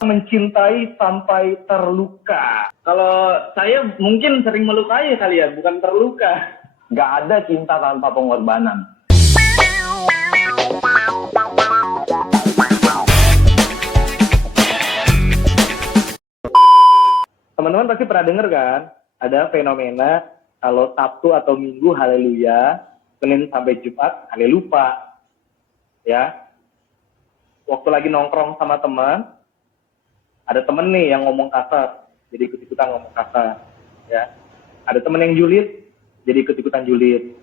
mencintai sampai terluka. Kalau saya mungkin sering melukai kali ya, bukan terluka. Gak ada cinta tanpa pengorbanan. Teman-teman pasti pernah dengar kan? Ada fenomena kalau Sabtu atau Minggu haleluya, Senin sampai Jumat halelupa. Ya. Waktu lagi nongkrong sama teman, ada temen nih yang ngomong kasar, jadi ikut-ikutan ngomong kasar. Ya. Ada temen yang julid, jadi ikut-ikutan julid.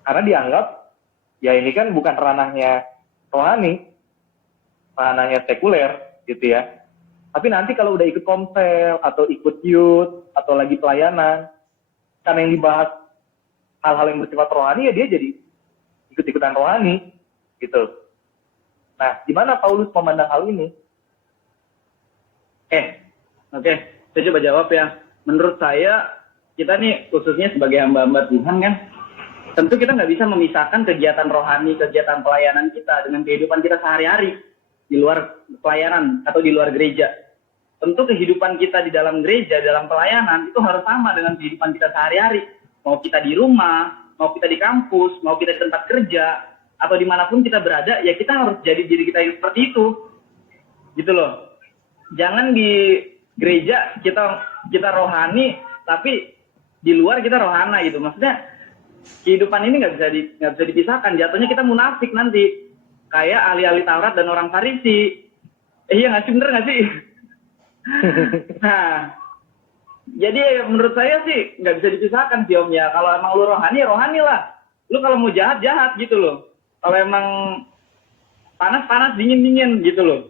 Karena dianggap, ya ini kan bukan ranahnya rohani, ranahnya sekuler, gitu ya. Tapi nanti kalau udah ikut komsel, atau ikut youth, atau lagi pelayanan, karena yang dibahas hal-hal yang bersifat rohani, ya dia jadi ikut-ikutan rohani, gitu. Nah, gimana Paulus memandang hal ini? Oke, saya coba jawab ya. Menurut saya, kita nih khususnya sebagai hamba-hamba Tuhan kan, tentu kita nggak bisa memisahkan kegiatan rohani, kegiatan pelayanan kita dengan kehidupan kita sehari-hari di luar pelayanan atau di luar gereja. Tentu kehidupan kita di dalam gereja, dalam pelayanan, itu harus sama dengan kehidupan kita sehari-hari. Mau kita di rumah, mau kita di kampus, mau kita di tempat kerja, atau dimanapun kita berada, ya kita harus jadi diri kita seperti itu. Gitu loh. Jangan di gereja kita rohani, tapi di luar kita rohana gitu. Maksudnya kehidupan ini nggak bisa dipisahkan. Jatuhnya kita munafik nanti, kayak ahli-ahli Taurat dan orang Farisi. Iya nggak sih, bener nggak sih? Nah, jadi menurut saya sih nggak bisa dipisahkan sih Om ya. Kalau emang lu rohani, rohani lah. Lu kalau mau jahat, jahat gitu loh. Kalau emang panas, dingin gitu loh.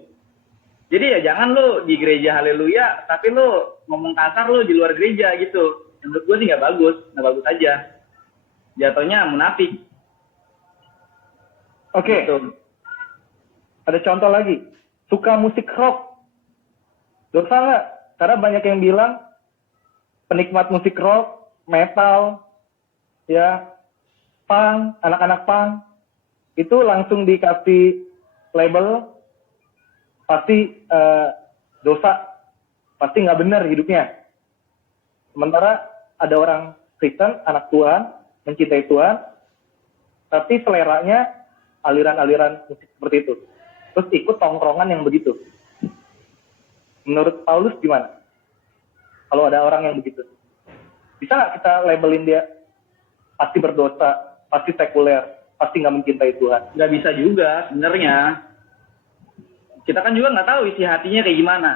Jadi ya jangan lu di gereja haleluya, tapi lu ngomong kasar lu di luar gereja gitu. Menurut gue sih nggak bagus aja. Jatuhnya munafik. Oke. Gitu. Ada contoh lagi. Suka musik rock. Dosa nggak? Karena banyak yang bilang penikmat musik rock, metal, ya, punk, anak-anak punk, itu langsung dikasih label pasti dosa, pasti nggak benar hidupnya. Sementara ada orang Kristen, anak Tuhan, mencintai Tuhan, tapi seleranya aliran-aliran musik seperti itu. Terus ikut tongkrongan yang begitu. Menurut Paulus gimana? Kalau ada orang yang begitu, bisa nggak kita labelin dia pasti berdosa, pasti sekuler, pasti nggak mencintai Tuhan? Nggak bisa juga sebenarnya. Kita kan juga nggak tahu isi hatinya kayak gimana.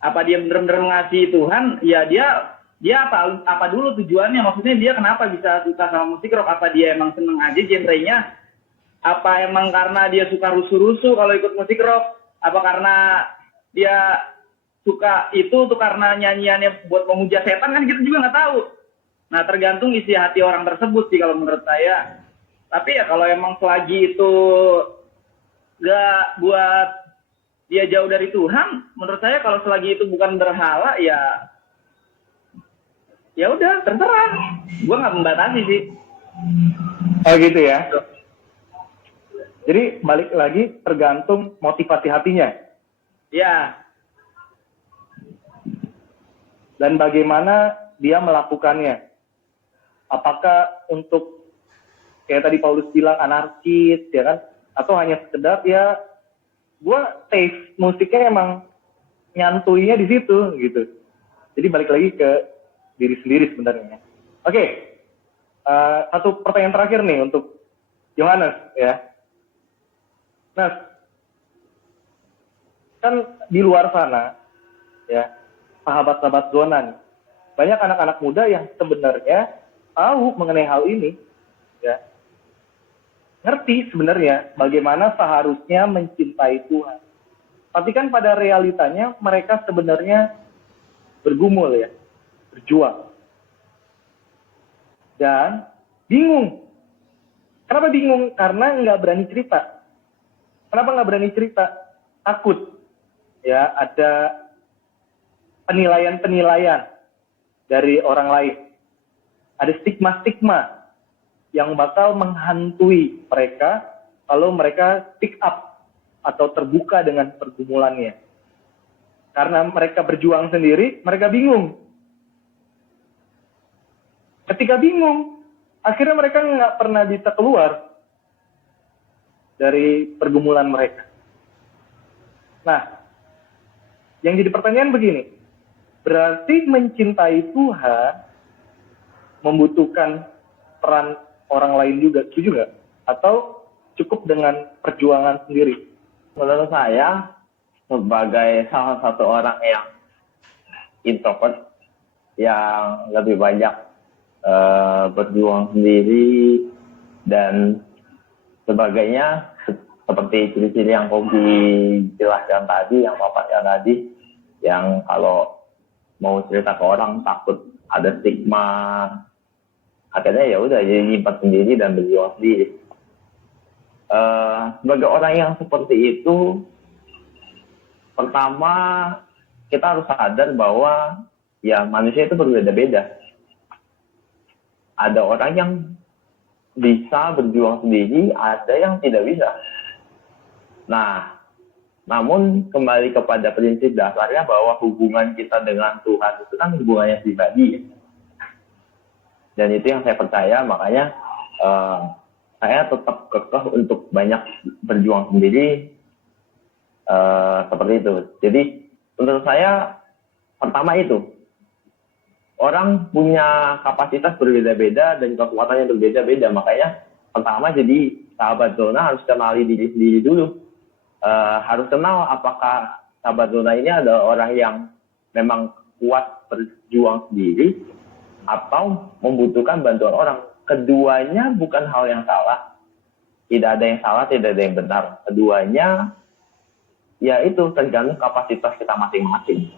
Apa dia benar-benar mengasihi Tuhan? Ya dia apa dulu tujuannya? Maksudnya dia kenapa bisa suka sama musik rock? Apa dia emang seneng aja genrenya? Apa emang karena dia suka rusuh-rusuh kalau ikut musik rock? Apa karena dia suka itu tuh karena nyanyiannya buat memuja setan? Kan kita juga nggak tahu. Nah tergantung isi hati orang tersebut sih kalau menurut saya. Tapi ya kalau emang selagi itu gak buat dia jauh dari Tuhan, menurut saya kalau selagi itu bukan berhala, ya udah terserah. Gue nggak membatasi sih. Oh gitu ya. Jadi balik lagi tergantung motivasi hatinya. Ya. Dan bagaimana dia melakukannya. Apakah untuk kayak tadi Paulus bilang anarkis, ya kan? Atau hanya sekedar ya gue taste musiknya emang nyantuinya di situ gitu. Jadi balik lagi ke diri sendiri sebenarnya. Oke. Satu pertanyaan terakhir nih untuk Yohanes ya. Nah, kan di luar sana ya, sahabat-sahabat zona nih, banyak anak-anak muda yang sebenarnya tahu mengenai hal ini ya. Ngerti sebenarnya bagaimana seharusnya mencintai Tuhan. Tapi kan pada realitanya mereka sebenarnya bergumul ya, berjuang. Dan bingung. Kenapa bingung? Karena nggak berani cerita. Kenapa nggak berani cerita? Takut. Ya, ada penilaian-penilaian dari orang lain. Ada stigma-stigma yang bakal menghantui mereka kalau mereka speak up atau terbuka dengan pergumulannya. Karena mereka berjuang sendiri, mereka bingung. Ketika bingung, akhirnya mereka nggak pernah bisa keluar dari pergumulan mereka. Nah, yang jadi pertanyaan begini, berarti mencintai Tuhan membutuhkan peran orang lain juga, setuju nggak? Atau cukup dengan perjuangan sendiri? Menurut saya, sebagai salah satu orang yang introvert, yang lebih banyak berjuang sendiri dan sebagainya, seperti ciri-ciri yang Kobi jelaskan tadi, yang papanya tadi, yang kalau mau cerita ke orang takut ada stigma, akhirnya ya udah jadi nyimpan sendiri dan berjuang sendiri. Sebagai orang yang seperti itu, pertama kita harus sadar bahwa ya manusia itu berbeda-beda. Ada orang yang bisa berjuang sendiri, ada yang tidak bisa. Nah, namun kembali kepada prinsip dasarnya bahwa hubungan kita dengan Tuhan itu kan hubungannya pribadi. Dan itu yang saya percaya, makanya saya tetap kekeh untuk banyak berjuang sendiri, seperti itu. Jadi menurut saya, pertama itu, orang punya kapasitas berbeda-beda dan kekuatannya berbeda-beda. Makanya pertama jadi sahabat zona harus kenali diri sendiri dulu. Harus kenal apakah sahabat zona ini adalah orang yang memang kuat berjuang sendiri atau membutuhkan bantuan orang. Keduanya bukan hal yang salah. Tidak ada yang salah, tidak ada yang benar. Keduanya ya itu tergantung kapasitas kita masing-masing.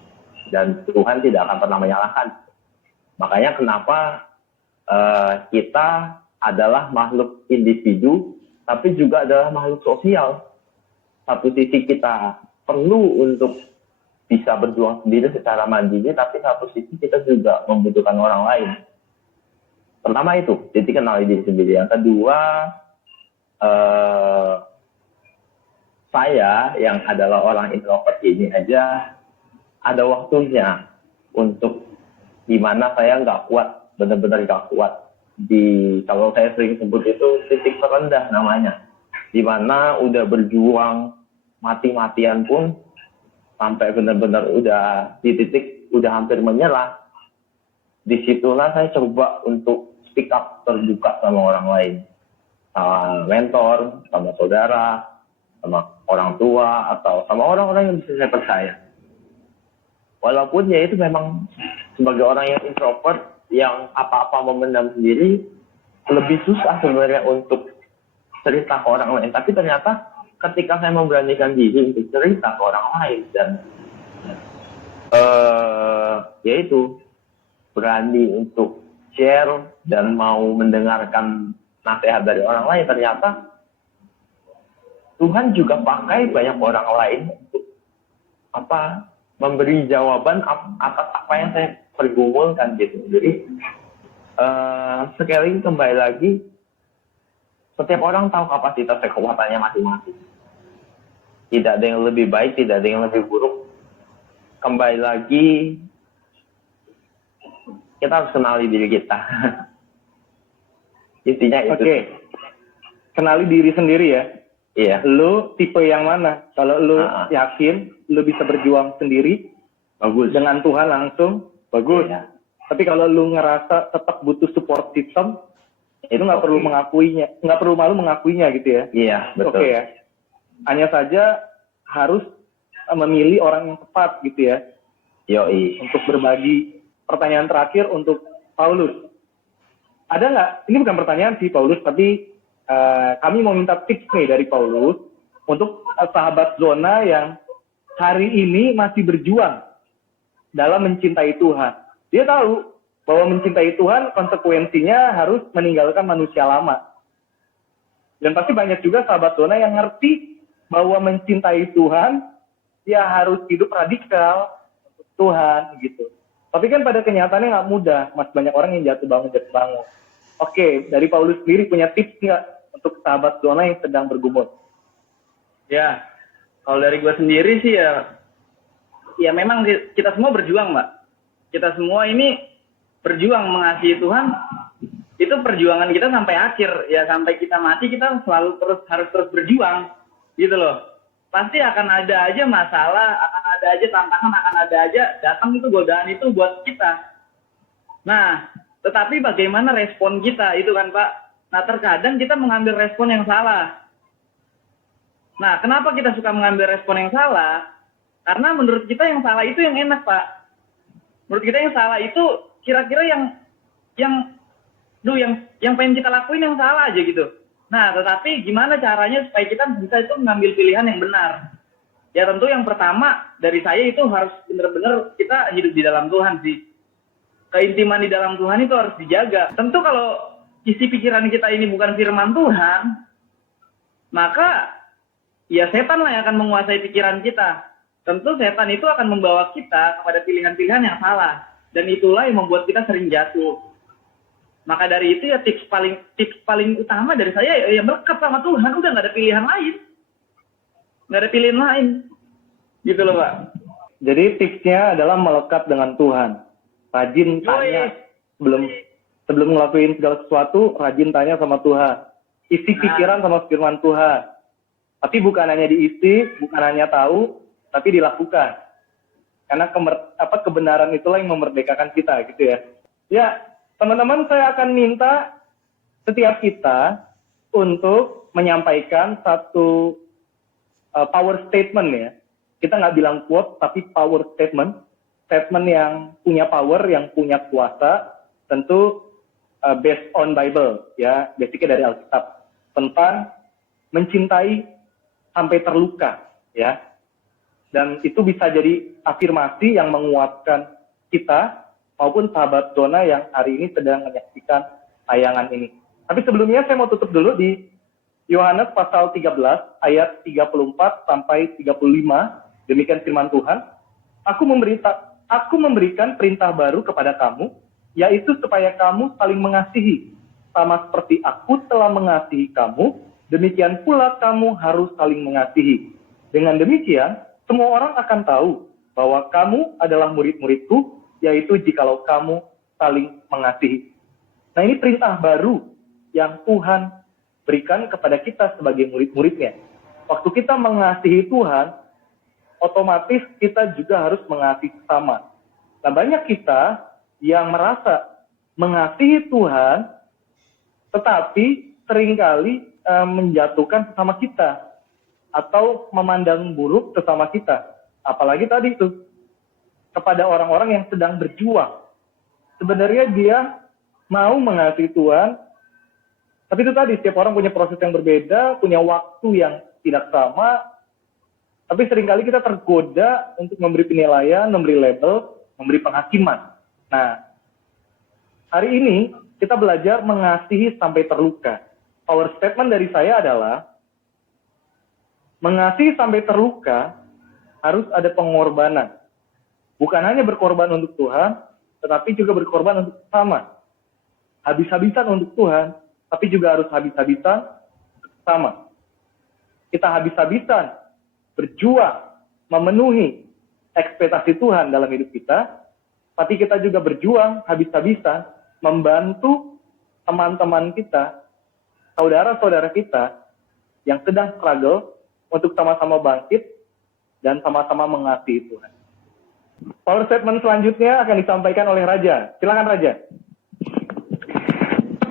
Dan Tuhan tidak akan pernah menyalahkan. Makanya kenapa kita adalah makhluk individu, tapi juga adalah makhluk sosial. Satu sisi kita perlu untuk bisa berjuang sendiri secara mandiri, tapi satu sisi kita juga membutuhkan orang lain. Pertama itu, jadi kenali diri sendiri. Yang kedua, saya yang adalah orang introvert ini aja, ada waktunya untuk dimana saya nggak kuat, benar-benar nggak kuat. Kalau saya sering sebut itu titik terendah namanya, dimana udah berjuang mati-matian pun sampai benar-benar udah di titik udah hampir menyerah. Disitulah saya coba untuk speak up, terbuka sama orang lain, sama mentor, sama saudara, sama orang tua, atau sama orang-orang yang bisa saya percaya. Walaupun ya itu memang sebagai orang yang introvert, yang apa-apa memendam sendiri, lebih susah sebenarnya untuk cerita ke orang lain. Tapi ternyata ketika saya memberanikan diri untuk cerita ke orang lain dan yaitu berani untuk share dan mau mendengarkan nasihat dari orang lain, ternyata Tuhan juga pakai banyak orang lain untuk memberi jawaban atas apa yang saya pergumulkan gitu. Jadi sekali kembali lagi, setiap orang tahu kapasitas kekuatannya masing-masing. Tidak ada yang lebih baik, tidak ada yang lebih buruk. Kembali lagi, kita harus kenali diri kita. Intinya itu. Oke. Kenali diri sendiri ya. Iya. Lu tipe yang mana? Kalau lu yakin lu bisa berjuang sendiri, bagus. Dengan Tuhan langsung, bagus. Iya. Tapi kalau lu ngerasa tetap butuh support system, itu nggak perlu mengakuinya, nggak perlu malu mengakuinya gitu ya. Iya, betul. Oke ya. Hanya saja harus memilih orang yang tepat gitu ya. Yoi. Untuk berbagi. Pertanyaan terakhir untuk Paulus. Ada nggak? Ini bukan pertanyaan sih Paulus, tapi kami mau minta tips nih dari Paulus untuk sahabat zona yang hari ini masih berjuang dalam mencintai Tuhan. Dia tahu bahwa mencintai Tuhan konsekuensinya harus meninggalkan manusia lama. Dan pasti banyak juga sahabat zona yang ngerti bahwa mencintai Tuhan ya harus hidup radikal untuk Tuhan gitu. Tapi kan pada kenyataannya nggak mudah, Mas. Banyak orang yang jatuh bangun. Oke, dari Paulus sendiri punya tips nggak untuk sahabat zona yang sedang bergumul? Ya, Kalau dari gue sendiri sih ya memang kita semua berjuang, Mbak. Kita semua ini berjuang mengasihi Tuhan. Itu perjuangan kita sampai akhir, ya sampai kita mati kita selalu harus terus berjuang, gitu loh. Pasti akan ada aja masalah, akan ada aja tantangan, akan ada aja datang itu godaan itu buat kita. Nah, tetapi bagaimana respon kita itu kan Pak? Nah, terkadang kita mengambil respon yang salah. Nah, kenapa kita suka mengambil respon yang salah? Karena menurut kita yang salah itu yang enak, Pak. Menurut kita yang salah itu kira-kira yang pengen kita lakuin yang salah aja gitu. Nah, tetapi gimana caranya supaya kita bisa itu mengambil pilihan yang benar? Ya tentu yang pertama dari saya itu harus benar-benar kita hidup di dalam Tuhan sih. Keintiman di dalam Tuhan itu harus dijaga. Tentu kalau isi pikiran kita ini bukan firman Tuhan, maka ya setan lah yang akan menguasai pikiran kita. Tentu setan itu akan membawa kita kepada pilihan-pilihan yang salah. Dan itulah yang membuat kita sering jatuh. Maka dari itu ya tips paling utama dari saya ya melekat sama Tuhan. Udah nggak ada pilihan lain. Nggak ada pilihan lain. Gitu loh Pak. Jadi tipsnya adalah melekat dengan Tuhan. Rajin tanya sebelum ngelakuin segala sesuatu, rajin tanya sama Tuhan. Isi pikiran sama firman Tuhan. Tapi bukan hanya diisi, bukan hanya tahu, tapi dilakukan. Karena kebenaran itulah yang memerdekakan kita gitu ya. Ya, teman-teman saya akan minta setiap kita untuk menyampaikan satu power statement ya. Kita nggak bilang quote, tapi power statement. Statement yang punya power, yang punya kuasa, tentu based on Bible ya, basicnya dari Alkitab. Tentang mencintai sampai terluka ya. Dan itu bisa jadi afirmasi yang menguatkan kita maupun sahabat zona yang hari ini sedang menyaksikan tayangan ini. Tapi sebelumnya saya mau tutup dulu di Yohanes pasal 13 ayat 34 sampai 35. Demikian firman Tuhan. Aku memberikan perintah baru kepada kamu, yaitu supaya kamu saling mengasihi. Sama seperti aku telah mengasihi kamu, demikian pula kamu harus saling mengasihi. Dengan demikian, semua orang akan tahu bahwa kamu adalah murid-muridku, yaitu jikalau kamu saling mengasihi. Nah, ini perintah baru yang Tuhan berikan kepada kita sebagai murid-muridnya. Waktu kita mengasihi Tuhan, otomatis kita juga harus mengasihi sesama. Nah, banyak kita yang merasa mengasihi Tuhan, tetapi seringkali menjatuhkan sesama kita atau memandang buruk sesama kita. Apalagi tadi itu kepada orang-orang yang sedang berjuang. Sebenarnya dia mau mengasihi Tuhan, tapi itu tadi setiap orang punya proses yang berbeda, punya waktu yang tidak sama. Tapi seringkali kita tergoda untuk memberi penilaian, memberi label, memberi penghakiman. Nah, hari ini kita belajar mengasihi sampai terluka. Power statement dari saya adalah mengasihi sampai terluka harus ada pengorbanan. Bukan hanya berkorban untuk Tuhan, tetapi juga berkorban untuk sesama. Habis-habisan untuk Tuhan, tapi juga harus habis-habisan untuk sesama. Kita habis-habisan berjuang memenuhi ekspektasi Tuhan dalam hidup kita, tapi kita juga berjuang habis-habisan membantu teman-teman kita, saudara-saudara kita yang sedang struggle untuk sama-sama bangkit dan sama-sama mengasihi Tuhan. Power statement selanjutnya akan disampaikan oleh Raja. Silakan Raja.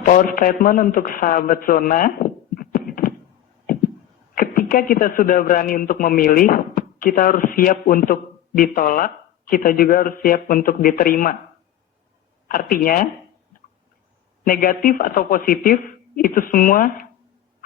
Power statement untuk sahabat zona. Ketika kita sudah berani untuk memilih, kita harus siap untuk ditolak, kita juga harus siap untuk diterima. Artinya, negatif atau positif, itu semua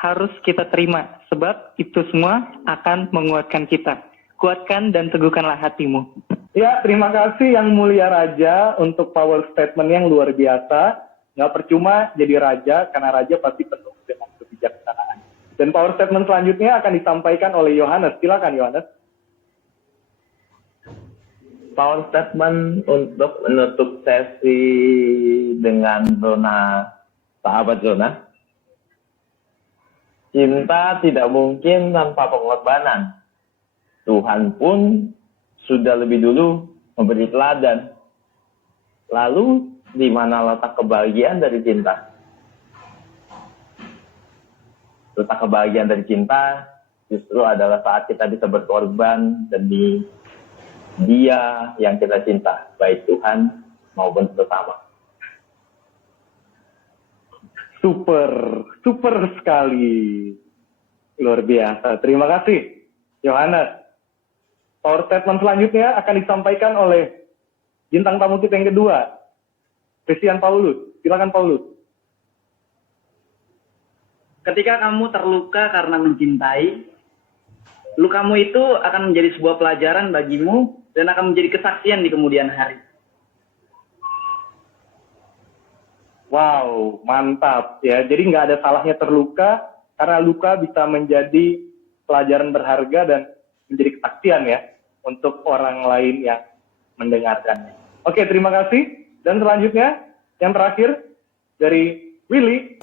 harus kita terima. Sebab itu semua akan menguatkan kita. Kuatkan dan teguhkanlah hatimu. Ya, terima kasih Yang Mulia Raja untuk power statement yang luar biasa. Nggak percuma jadi raja, karena raja pasti penuh dengan kebijaksanaan. Dan power statement selanjutnya akan disampaikan oleh Yohanes. Silakan Yohanes. Power statement untuk menutup sesi dengan zona sahabat zona. Cinta tidak mungkin tanpa pengorbanan. Tuhan pun sudah lebih dulu memberi teladan. Lalu, di mana letak kebahagiaan dari cinta? Letak kebahagiaan dari cinta justru adalah saat kita bisa berkorban demi Dia yang kita cinta, baik Tuhan maupun sesama. Super sekali. Luar biasa. Terima kasih, Yohanes. Power statement selanjutnya akan disampaikan oleh bintang tamu kita yang kedua, Christian Paulus. Silakan Paulus. Ketika kamu terluka karena mencintai, lukamu itu akan menjadi sebuah pelajaran bagimu dan akan menjadi kesaksian di kemudian hari. Wow, mantap ya. Jadi nggak ada salahnya terluka, karena luka bisa menjadi pelajaran berharga dan menjadi kesaksian ya untuk orang lain yang mendengarkannya. Oke, terima kasih. Dan selanjutnya, yang terakhir dari Willy.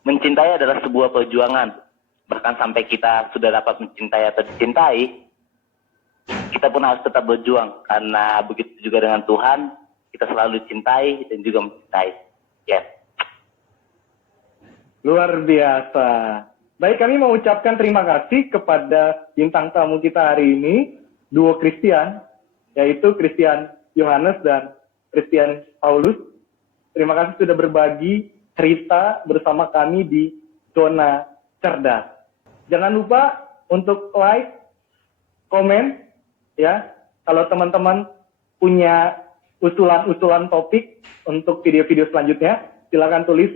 Mencintai adalah sebuah perjuangan. Bahkan sampai kita sudah dapat mencintai atau dicintai, kita pun harus tetap berjuang. Karena begitu juga dengan Tuhan, kita selalu dicintai dan juga mencintai. Yes. Luar biasa. Baik, kami mau ucapkan terima kasih kepada bintang tamu kita hari ini, duo Christian, yaitu Christian Yohanes dan Christian Paulus. Terima kasih sudah berbagi cerita bersama kami di Zona Cerdas. Jangan lupa untuk like, komen, ya. Kalau teman-teman punya usulan-usulan topik untuk video-video selanjutnya, silakan tulis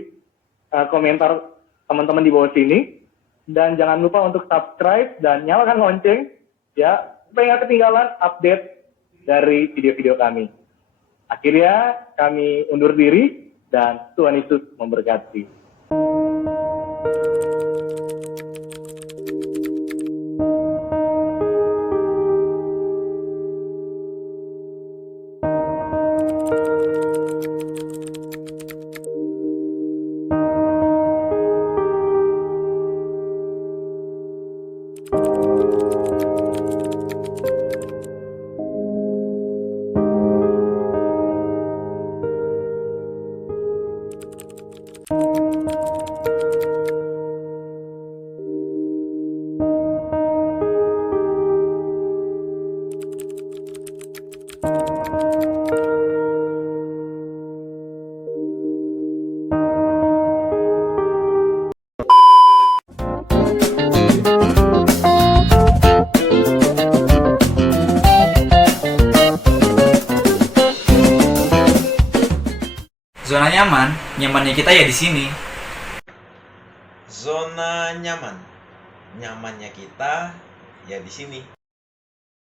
komentar teman-teman di bawah sini. Dan jangan lupa untuk subscribe dan nyalakan lonceng, ya, supaya nggak ketinggalan update dari video-video kami. Akhirnya kami undur diri dan Tuhan Yesus memberkati. Zona nyaman, nyamannya kita ya di sini. Zona nyaman, nyamannya kita ya di sini.